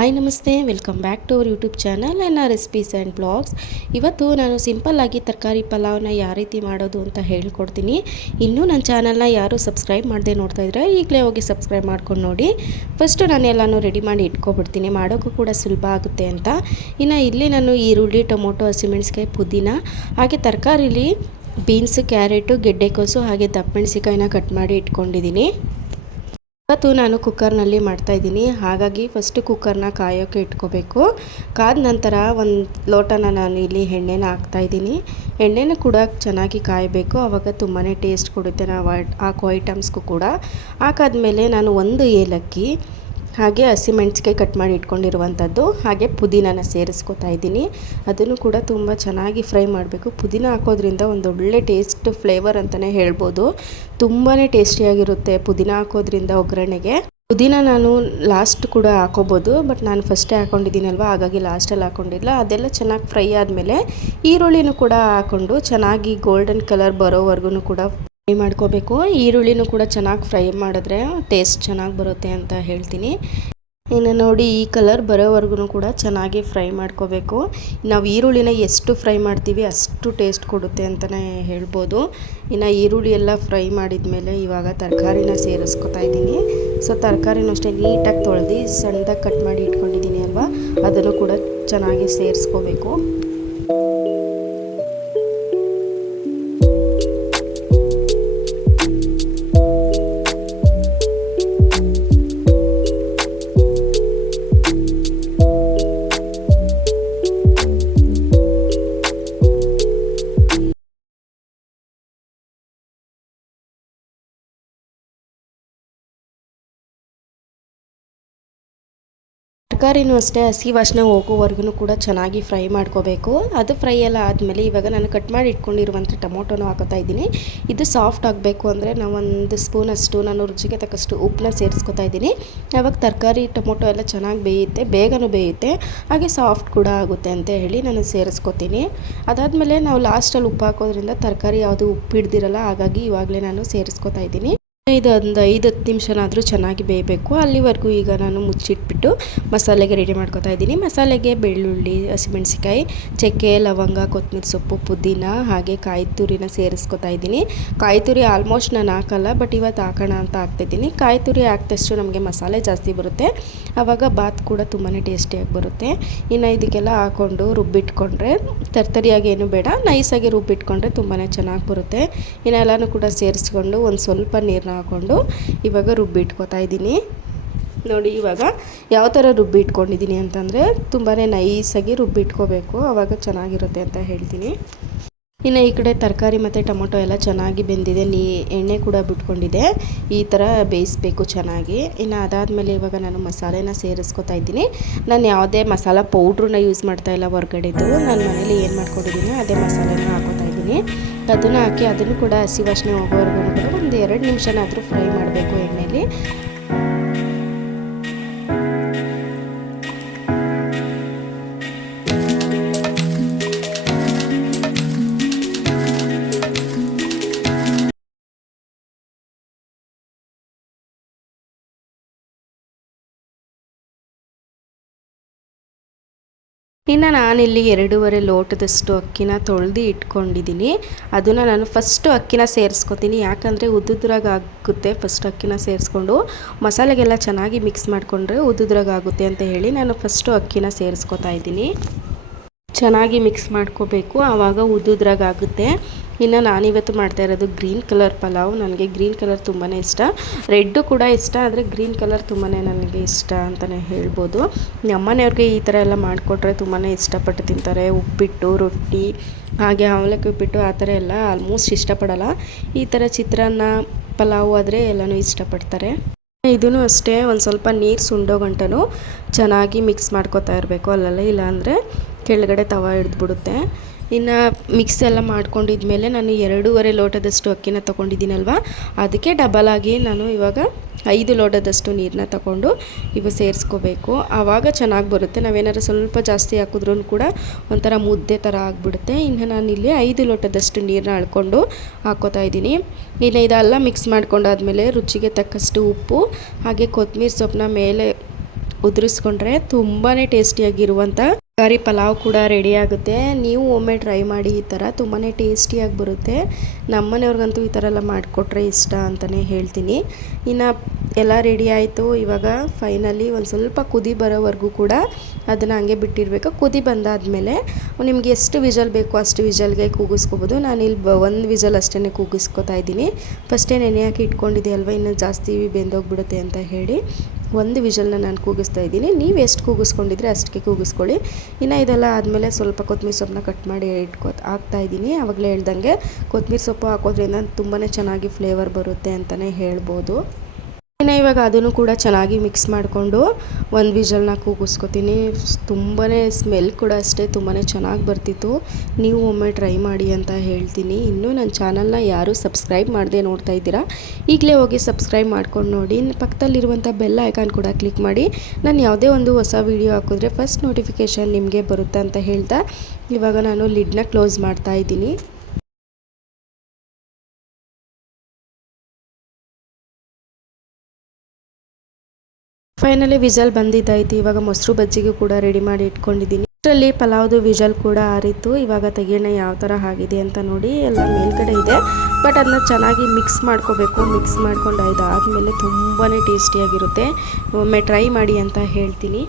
Hi ನಮಸ್ತೆ. Welcome back to our YouTube channel and recipes and blogs ಇವತ್ತು ನಾನು ಸಿಂಪಲ್ಲಾಗಿ ತರಕಾರಿ ಪಲಾವ್ನ ಯಾವ ರೀತಿ ಮಾಡೋದು ಅಂತ ಹೇಳ್ಕೊಡ್ತೀನಿ. ಇನ್ನೂ ನನ್ನ ಚಾನಲ್ನ ಯಾರು ಸಬ್ಸ್ಕ್ರೈಬ್ ಮಾಡದೆ ನೋಡ್ತಾ ಇದ್ರೆ ಈಗಲೇ ಹೋಗಿ ಸಬ್ಸ್ಕ್ರೈಬ್ ಮಾಡ್ಕೊಂಡು ನೋಡಿ. ಫಸ್ಟು ನಾನು ಎಲ್ಲನೂ ರೆಡಿ ಮಾಡಿ ಇಟ್ಕೊಬಿಡ್ತೀನಿ. ಮಾಡೋಕ್ಕೂ ಕೂಡ ಸುಲಭ ಆಗುತ್ತೆ ಅಂತ. ಇನ್ನು ಇಲ್ಲಿ ನಾನು ಈರುಳ್ಳಿ, ಟೊಮೊಟೊ ಹಸಿಮೆಣಸಿಕಾಯಿ ಪುದೀನ, ಹಾಗೆ ತರಕಾರಿಲಿ ಬೀನ್ಸ್ ಕ್ಯಾರೆಟು ಗೆಡ್ಡೆಕೋಸು ಹಾಗೆ ದಪ್ಪಮೆಣಸಿಕಾಯಿನ ಕಟ್ ಮಾಡಿ ಇಟ್ಕೊಂಡಿದ್ದೀನಿ. ಇವತ್ತು ನಾನು ಕುಕ್ಕರ್ನಲ್ಲಿ ಮಾಡ್ತಾಯಿದ್ದೀನಿ ಹಾಗಾಗಿ ಫಸ್ಟ್ ಕುಕ್ಕರ್ನ ಕಾಯೋಕ್ಕೆ ಇಟ್ಕೋಬೇಕು. ಕಾದ ನಂತರ ಒಂದು ಲೋಟನ ನಾನು ಇಲ್ಲಿ ಎಣ್ಣೆನ ಹಾಕ್ತಾಯಿದ್ದೀನಿ ಎಣ್ಣೆನ ಕೂಡ ಚೆನ್ನಾಗಿ ಕಾಯಬೇಕು. ಆವಾಗ ತುಂಬಾ ಟೇಸ್ಟ್ ಕೊಡುತ್ತೆ. ನಾವು ಹಾಕೋ ಐಟಮ್ಸ್ಗೂ ಕೂಡ. ಹಾಕಾದ್ಮೇಲೆ ನಾನು ಒಂದು ಏಲಕ್ಕಿ ಹಾಗೆ ಹಸಿಮೆಣ್ಸಿಕಾಯಿ ಕಟ್ ಮಾಡಿ ಇಟ್ಕೊಂಡಿರುವಂಥದ್ದು, ಹಾಗೆ ಪುದೀನನ ಸೇರಿಸ್ಕೊತಾ ಇದ್ದೀನಿ. ಅದನ್ನು ಕೂಡ ತುಂಬ ಚೆನ್ನಾಗಿ ಫ್ರೈ ಮಾಡಬೇಕು. ಪುದೀನ ಹಾಕೋದ್ರಿಂದ ಒಂದು ಒಳ್ಳೆ ಟೇಸ್ಟ್, ಫ್ಲೇವರ್ ಅಂತಲೇ ಹೇಳ್ಬೋದು. ತುಂಬಾ ಟೇಸ್ಟಿಯಾಗಿರುತ್ತೆ ಪುದೀನ ಹಾಕೋದ್ರಿಂದ ಒಗ್ಗರಣೆಗೆ. ಪುದೀನ ನಾನು ಲಾಸ್ಟ್ ಕೂಡ ಹಾಕೋಬೋದು ಬಟ್ ನಾನು ಫಸ್ಟೇ ಹಾಕೊಂಡಿದ್ದೀನಲ್ವ, ಹಾಗಾಗಿ ಲಾಸ್ಟಲ್ಲಿ ಹಾಕ್ಕೊಂಡಿಲ್ಲ ಅದೆಲ್ಲ ಚೆನ್ನಾಗಿ ಫ್ರೈ ಆದಮೇಲೆ ಈರುಳ್ಳಿನೂ ಕೂಡ ಹಾಕ್ಕೊಂಡು ಚೆನ್ನಾಗಿ ಗೋಲ್ಡನ್ ಕಲರ್ ಬರೋವರೆಗೂ ಕೂಡ ಫ್ರೈ ಮಾಡ್ಕೋಬೇಕು. ಈರುಳ್ಳಿನೂ ಕೂಡ ಚೆನ್ನಾಗಿ ಫ್ರೈ ಮಾಡಿದ್ರೆ ಟೇಸ್ಟ್ ಚೆನ್ನಾಗಿ ಬರುತ್ತೆ ಅಂತ ಹೇಳ್ತೀನಿ. ಇನ್ನು ನೋಡಿ, ಈ ಕಲರ್ ಬರೋವರೆಗೂ ಕೂಡ ಚೆನ್ನಾಗಿ ಫ್ರೈ ಮಾಡ್ಕೋಬೇಕು. ನಾವು ಈರುಳ್ಳಿನ ಎಷ್ಟು ಫ್ರೈ ಮಾಡ್ತೀವಿ ಅಷ್ಟು ಟೇಸ್ಟ್ ಕೊಡುತ್ತೆ ಅಂತಲೇ ಹೇಳ್ಬೋದು. ಇನ್ನು ಈರುಳ್ಳಿ ಎಲ್ಲ ಫ್ರೈ ಮಾಡಿದ ಮೇಲೆ ಇವಾಗ ತರಕಾರಿನ ಸೇರಿಸ್ಕೊತಾ ಇದ್ದೀನಿ. ಸೊ, ತರಕಾರಿನೂ ಅಷ್ಟೇ ನೀಟಾಗಿ ತೊಳೆದು ಸಣ್ಣದಾಗಿ ಕಟ್ ಮಾಡಿ ಇಟ್ಕೊಂಡಿದ್ದೀನಿ ಅಲ್ವಾ? ಅದನ್ನು ಕೂಡ ಚೆನ್ನಾಗಿ ಸೇರಿಸ್ಕೋಬೇಕು. ತರಕಾರಿನೂ ಅಷ್ಟೇ, ಹಸಿ ವಾಸನೆ ಹೋಗೋವರೆಗೂ ಕೂಡ ಚೆನ್ನಾಗಿ ಫ್ರೈ ಮಾಡ್ಕೋಬೇಕು. ಅದು ಫ್ರೈ ಎಲ್ಲ ಆದಮೇಲೆ ಇವಾಗ ನಾನು ಕಟ್ ಮಾಡಿ ಇಟ್ಕೊಂಡಿರುವಂಥ ಟೊಮೊಟೊನೂ ಹಾಕೋತಾ ಇದ್ದೀನಿ. ಇದು ಸಾಫ್ಟ್ ಆಗಬೇಕು ಅಂದರೆ ನಾವು ಒಂದು ಸ್ಪೂನಷ್ಟು ನಾನು ರುಚಿಗೆ ತಕ್ಕಷ್ಟು ಉಪ್ಪನ್ನ ಸೇರಿಸ್ಕೊತಾ ಇದ್ದೀನಿ. ಆವಾಗ ತರಕಾರಿ, ಟೊಮೊಟೊ ಎಲ್ಲ ಚೆನ್ನಾಗಿ ಬೇಯುತ್ತೆ, ಬೇಗನೂ ಬೇಯುತ್ತೆ, ಹಾಗೆ ಸಾಫ್ಟ್ ಕೂಡ ಆಗುತ್ತೆ ಅಂತ ಹೇಳಿ ನಾನು ಸೇರಿಸ್ಕೊತೀನಿ. ಅದಾದಮೇಲೆ ನಾವು ಲಾಸ್ಟಲ್ಲಿ ಉಪ್ಪು ಹಾಕೋದ್ರಿಂದ ತರಕಾರಿ ಯಾವುದು ಉಪ್ಪು ಹಿಡ್ದಿರಲ್ಲ ಹಾಗಾಗಿ ಇವಾಗಲೇ ನಾನು ಸೇರಿಸ್ಕೊತಾ ಇದ್ದೀನಿ. ಇದು ಒಂದು ಐದು ಹತ್ತು ನಿಮಿಷನಾದರೂ ಚೆನ್ನಾಗಿ ಬೇಯಬೇಕು. ಅಲ್ಲಿವರೆಗೂ ಈಗ ನಾನು ಮುಚ್ಚಿಟ್ಬಿಟ್ಟು ಮಸಾಲೆಗೆ ರೆಡಿ ಮಾಡ್ಕೊತಾ ಇದ್ದೀನಿ. ಮಸಾಲೆಗೆ ಬೆಳ್ಳುಳ್ಳಿ ಹಸಿಮೆಣ್ಸಿಕಾಯಿ ಚಕ್ಕೆ, ಲವಂಗ, ಕೊತ್ತಂಬರಿ ಸೊಪ್ಪು, ಪುದೀನ ಹಾಗೆ ಕಾಯಿ ತುರಿನ ಸೇರಿಸ್ಕೊತಾ ಇದ್ದೀನಿ. ಕಾಯಿ ತುರಿ ಆಲ್ಮೋಸ್ಟ್ ನಾನು ಹಾಕಲ್ಲ ಬಟ್ ಇವತ್ತು ಹಾಕೋಣ ಅಂತ ಹಾಕ್ತಿದ್ದೀನಿ ಕಾಯಿ ತುರಿ ಹಾಕ್ದಷ್ಟು ನಮಗೆ ಮಸಾಲೆ ಜಾಸ್ತಿ ಬರುತ್ತೆ. ಆವಾಗ ಬಾತ್ ಕೂಡ ತುಂಬಾ ಟೇಸ್ಟಿಯಾಗಿ ಬರುತ್ತೆ. ಇನ್ನು ಇದಕ್ಕೆಲ್ಲ ಹಾಕ್ಕೊಂಡು ರುಬ್ಬಿಟ್ಕೊಂಡ್ರೆ ತರ್ತರಿಯಾಗಿ ಏನು ಬೇಡ. ನೈಸಾಗಿ ರುಬ್ಬಿಟ್ಕೊಂಡ್ರೆ ತುಂಬಾ ಚೆನ್ನಾಗಿ ಬರುತ್ತೆ. ಇನ್ನೆಲ್ಲನೂ ಕೂಡ ಸೇರಿಸ್ಕೊಂಡು ಒಂದು ಸ್ವಲ್ಪ ನೀರನ್ನ ಹಾಕ್ಕೊಂಡು ಇವಾಗ ರುಬ್ಬಿಟ್ಕೊತಾ ಇದ್ದೀನಿ. ನೋಡಿ, ಇವಾಗ ಯಾವ ಥರ ರುಬ್ಬಿ ಇಟ್ಕೊಂಡಿದ್ದೀನಿ ಅಂತಂದರೆ ತುಂಬಾ ನೈಸಾಗಿ ರುಬ್ಬಿಟ್ಕೋಬೇಕು ಆವಾಗ ಚೆನ್ನಾಗಿರುತ್ತೆ ಅಂತ ಹೇಳ್ತೀನಿ. ಇನ್ನು ಈ ಕಡೆ ತರಕಾರಿ ಮತ್ತು ಟೊಮೊಟೊ ಎಲ್ಲ ಚೆನ್ನಾಗಿ ಬೆಂದಿದೆ. ನೀ, ಎಣ್ಣೆ ಕೂಡ ಬಿಟ್ಕೊಂಡಿದೆ. ಈ ಥರ ಬೇಯಿಸ್ಬೇಕು ಚೆನ್ನಾಗಿ. ಇನ್ನು ಅದಾದಮೇಲೆ ಇವಾಗ ನಾನು ಮಸಾಲೆನ ಸೇರಿಸ್ಕೊತಾ ಇದ್ದೀನಿ. ನಾನು ಯಾವುದೇ ಮಸಾಲ ಪೌಡ್ರನ್ನ ಯೂಸ್ ಮಾಡ್ತಾ ಇಲ್ಲ ಹೊರಗಡೆದು. ನಾನು ಮನೇಲಿ ಏನು ಮಾಡ್ಕೊಂಡಿದ್ದೀನಿ ಅದೇ ಮಸಾಲೆನ ಹಾಕೋತಾ ಇದ್ದೀನಿ. ಅದನ್ನು ಹಾಕಿ ಅದನ್ನು ಕೂಡ ಹಸಿ ವಾಸನೆ ಹೋಗೋವರೆಗೂ ಒಂದು ಎರಡು ನಿಮಿಷನಾದರೂ ಫ್ರೈ ಮಾಡಬೇಕು ಎಣ್ಣೆಯಲ್ಲಿ ಇನ್ನು ನಾನಿಲ್ಲಿ ಎರಡೂವರೆ ಲೋಟದಷ್ಟು ಅಕ್ಕಿನ ತೊಳೆದು ಇಟ್ಕೊಂಡಿದ್ದೀನಿ. ಅದನ್ನು ನಾನು ಫಸ್ಟು ಅಕ್ಕಿನ ಸೇರಿಸ್ಕೊತೀನಿ. ಯಾಕಂದರೆ ಉದ್ದುದ್ರಾಗುತ್ತೆ ಫಸ್ಟ್ ಅಕ್ಕಿನ ಸೇರಿಸ್ಕೊಂಡು. ಮಸಾಲೆಗೆಲ್ಲ ಚೆನ್ನಾಗಿ ಮಿಕ್ಸ್ ಮಾಡಿಕೊಂಡ್ರೆ ಉದ್ದುದ್ರಾಗುತ್ತೆ ಅಂತ ಹೇಳಿ ನಾನು ಫಸ್ಟು ಅಕ್ಕಿನ ಸೇರಿಸ್ಕೊತಾ ಇದ್ದೀನಿ. ಚೆನ್ನಾಗಿ ಮಿಕ್ಸ್ ಮಾಡ್ಕೋಬೇಕು. ಆವಾಗ ಉದ್ದುದ್ರಾಗ ಆಗುತ್ತೆ ಇನ್ನು ನಾನಿವತ್ತು ಮಾಡ್ತಾ ಇರೋದು ಗ್ರೀನ್ ಕಲರ್ ಪಲಾವ್. ನನಗೆ ಗ್ರೀನ್ ಕಲರ್ ತುಂಬಾ ಇಷ್ಟ. ರೆಡ್ಡು ಕೂಡ ಇಷ್ಟ, ಆದರೆ ಗ್ರೀನ್ ಕಲರ್ ತುಂಬಾ ನನಗೆ ಇಷ್ಟ ಅಂತಲೇ ಹೇಳ್ಬೋದು. ನಮ್ಮನೆಯವ್ರಿಗೆ ಈ ಥರ ಎಲ್ಲ ಮಾಡಿಕೊಟ್ರೆ ತುಂಬಾ ಇಷ್ಟಪಟ್ಟು ತಿಂತಾರೆ. ಉಪ್ಪಿಟ್ಟು, ರೊಟ್ಟಿ, ಹಾಗೆ ಅವಲಕ್ಕಿ ಉಪ್ಪಿಟ್ಟು ಆ ಥರ ಎಲ್ಲ ಆಲ್ಮೋಸ್ಟ್ ಇಷ್ಟಪಡಲ್ಲ. ಈ ಥರ ಚಿತ್ರಾನ್ನ, ಪಲಾವ್ ಆದರೆ ಎಲ್ಲನೂ ಇಷ್ಟಪಡ್ತಾರೆ. ಇದೂ ಅಷ್ಟೇ, ಒಂದು ಸ್ವಲ್ಪ ನೀರು ಸುಂಡೋ ಗಂಟನೂ ಚೆನ್ನಾಗಿ ಮಿಕ್ಸ್ ಮಾಡ್ಕೋತಾ ಇರಬೇಕು. ಅಲ್ಲಲ್ಲ ಇಲ್ಲಾಂದರೆ ಕೆಳಗಡೆ ತವ ಹಿಡಿದ್ಬಿಡುತ್ತೆ. ಇನ್ನು ಮಿಕ್ಸ್ ಎಲ್ಲ ಮಾಡ್ಕೊಂಡಿದ್ಮೇಲೆ ನಾನು ಎರಡೂವರೆ ಲೋಟದಷ್ಟು ಅಕ್ಕಿನ ತೊಗೊಂಡಿದ್ದೀನಲ್ವ? ಅದಕ್ಕೆ ಡಬಲ್ ಆಗಿ ನಾನು ಇವಾಗ ಐದು ಲೋಟದಷ್ಟು ನೀರನ್ನ ತಗೊಂಡು ಇವು ಸೇರಿಸ್ಕೋಬೇಕು. ಆವಾಗ ಚೆನ್ನಾಗಿ ಬರುತ್ತೆ. ನಾವೇನಾದ್ರು ಸ್ವಲ್ಪ ಜಾಸ್ತಿ ಹಾಕಿದ್ರೂ ಕೂಡ ಒಂಥರ ಮುದ್ದೆ ಥರ ಆಗಿಬಿಡುತ್ತೆ. ಇನ್ನು ನಾನಿಲ್ಲಿ ಐದು ಲೋಟದಷ್ಟು ನೀರನ್ನ ಅಳ್ಕೊಂಡು ಹಾಕೋತಾ ಇದ್ದೀನಿ. ಇನ್ನು ಇದೆಲ್ಲ ಮಿಕ್ಸ್ ಮಾಡ್ಕೊಂಡಾದ್ಮೇಲೆ ರುಚಿಗೆ ತಕ್ಕಷ್ಟು ಉಪ್ಪು, ಹಾಗೆ ಕೊತ್ತಂಬರಿ ಸೊಪ್ಪನ್ನ ಮೇಲೆ ಉದುರಿಸ್ಕೊಂಡ್ರೆ ತುಂಬಾ ಟೇಸ್ಟಿಯಾಗಿರುವಂಥ ತರಕಾರಿ ಪಲಾವ್ ಕೂಡ ರೆಡಿ ಆಗುತ್ತೆ. ನೀವು ಒಮ್ಮೆ ಟ್ರೈ ಮಾಡಿ ಈ ಥರ ತುಂಬಾ ಟೇಸ್ಟಿಯಾಗಿ ಬರುತ್ತೆ. ನಮ್ಮನೆಯವ್ರಿಗಂತೂ ಈ ಥರ ಎಲ್ಲ ಮಾಡಿಕೊಟ್ರೆ ಇಷ್ಟ ಅಂತಲೇ ಹೇಳ್ತೀನಿ. ಇನ್ನು ಎಲ್ಲ ರೆಡಿ ಆಯಿತು. ಇವಾಗ ಫೈನಲಿ ಒಂದು ಸ್ವಲ್ಪ ಕುದಿ ಬರೋವರೆಗೂ ಕೂಡ ಅದನ್ನು ಹಂಗೆ ಬಿಟ್ಟಿರಬೇಕು. ಕುದಿ ಬಂದಾದಮೇಲೆ ನಿಮ್ಗೆ ಎಷ್ಟು ವಿಜಲ್ ಬೇಕು ಅಷ್ಟು ವಿಜಲ್ಗೆ ಕೂಗಿಸ್ಕೋಬೋದು. ನಾನು ಇಲ್ಲಿ ಬ ಒಂದು ವಿಜಲ್ ಅಷ್ಟೇ ಕೂಗಿಸ್ಕೊತಾ ಇದ್ದೀನಿ. ಫಸ್ಟೇ ನೆನೆ ಹಾಕಿ ಇಟ್ಕೊಂಡಿದ್ದೆ ಅಲ್ವಾ? ಇನ್ನು ಜಾಸ್ತಿ ಬೆಂದೋಗ್ಬಿಡುತ್ತೆ ಅಂತ ಹೇಳಿ. ಒಂದು ವಿಷಲ್ನ ನಾನು ಕೂಗಿಸ್ತಾ ಇದ್ದೀನಿ. ನೀವು ಎಷ್ಟು ಕೂಗಿಸ್ಕೊಂಡಿದ್ರೆ ಅಷ್ಟಕ್ಕೆ ಕೂಗಿಸ್ಕೊಳ್ಳಿ. ಇನ್ನು ಇದೆಲ್ಲ ಆದಮೇಲೆ ಸ್ವಲ್ಪ ಕೊತ್ತಂಬರಿ ಸೊಪ್ಪನ್ನ ಕಟ್ ಮಾಡಿ ಇಟ್ಕೊ ಇದ್ದೀನಿ. ಆವಾಗಲೇ ಹೇಳ್ದಂಗೆ ಕೊತ್ತಂಬರಿ ಸೊಪ್ಪು ಹಾಕೋದ್ರಿಂದ ತುಂಬಾ ಚೆನ್ನಾಗಿ ಫ್ಲೇವರ್ ಬರುತ್ತೆ ಅಂತಲೇ ಹೇಳ್ಬೋದು. ಇನ್ನು ಇವಾಗ ಅದನ್ನು ಕೂಡ ಚೆನ್ನಾಗಿ ಮಿಕ್ಸ್ ಮಾಡಿಕೊಂಡು ಒಂದು ವಿಜಲ್ನ ಕೂಗಿಸ್ಕೊತೀನಿ. ತುಂಬಾ ಸ್ಮೆಲ್ ಕೂಡ ಅಷ್ಟೇ ತುಂಬಾ ಚೆನ್ನಾಗಿ ಬರ್ತಿತ್ತು. ನೀವು ಒಮ್ಮೆ ಟ್ರೈ ಮಾಡಿ ಅಂತ ಹೇಳ್ತೀನಿ. ಇನ್ನೂ ನನ್ನ ಚಾನಲ್ನ ಯಾರೂ ಸಬ್ಸ್ಕ್ರೈಬ್ ಮಾಡದೆ ನೋಡ್ತಾ ಇದ್ದೀರಾ? ಈಗಲೇ ಹೋಗಿ ಸಬ್ಸ್ಕ್ರೈಬ್ ಮಾಡ್ಕೊಂಡು ನೋಡಿ ಪಕ್ಕದಲ್ಲಿರುವಂಥ ಬೆಲ್ ಐಕಾನ್ ಕೂಡ ಕ್ಲಿಕ್ ಮಾಡಿ. ನಾನು ಯಾವುದೇ ಒಂದು ಹೊಸ ವೀಡಿಯೋ ಹಾಕಿದ್ರೆ ಫಸ್ಟ್ ನೋಟಿಫಿಕೇಷನ್ ನಿಮಗೆ ಬರುತ್ತೆ ಅಂತ ಹೇಳ್ತಾ, ಇವಾಗ ನಾನು ಲಿಡ್ನ ಕ್ಲೋಸ್ ಮಾಡ್ತಾ ಇದ್ದೀನಿ. ಫೈನಲಿ ವಿಜಲ್ ಬಂದಿದ್ದಾಯ್ತು. ಇವಾಗ ಮೊಸರು ಬಜ್ಜಿಗೂ ಕೂಡ ರೆಡಿ ಮಾಡಿ ಇಟ್ಕೊಂಡಿದ್ದೀನಿ. ಅಷ್ಟರಲ್ಲಿ ಪಲಾವ್ದು ವಿಜಲ್ ಕೂಡ ಆರಿತ್ತು ಇವಾಗ ತೆಗಿಯೋಣ ಯಾವ ಥರ ಆಗಿದೆ ಅಂತ ನೋಡಿ ಎಲ್ಲ ಮೇಲ್ಗಡೆ ಇದೆ. ಬಟ್ ಅದನ್ನ ಚೆನ್ನಾಗಿ ಮಿಕ್ಸ್ ಮಾಡ್ಕೋಬೇಕು. ಮಿಕ್ಸ್ ಮಾಡ್ಕೊಂಡು ಇದಾದಮೇಲೆ ತುಂಬಾ ಟೇಸ್ಟಿಯಾಗಿರುತ್ತೆ ಒಮ್ಮೆ ಟ್ರೈ ಮಾಡಿ ಅಂತ ಹೇಳ್ತೀನಿ.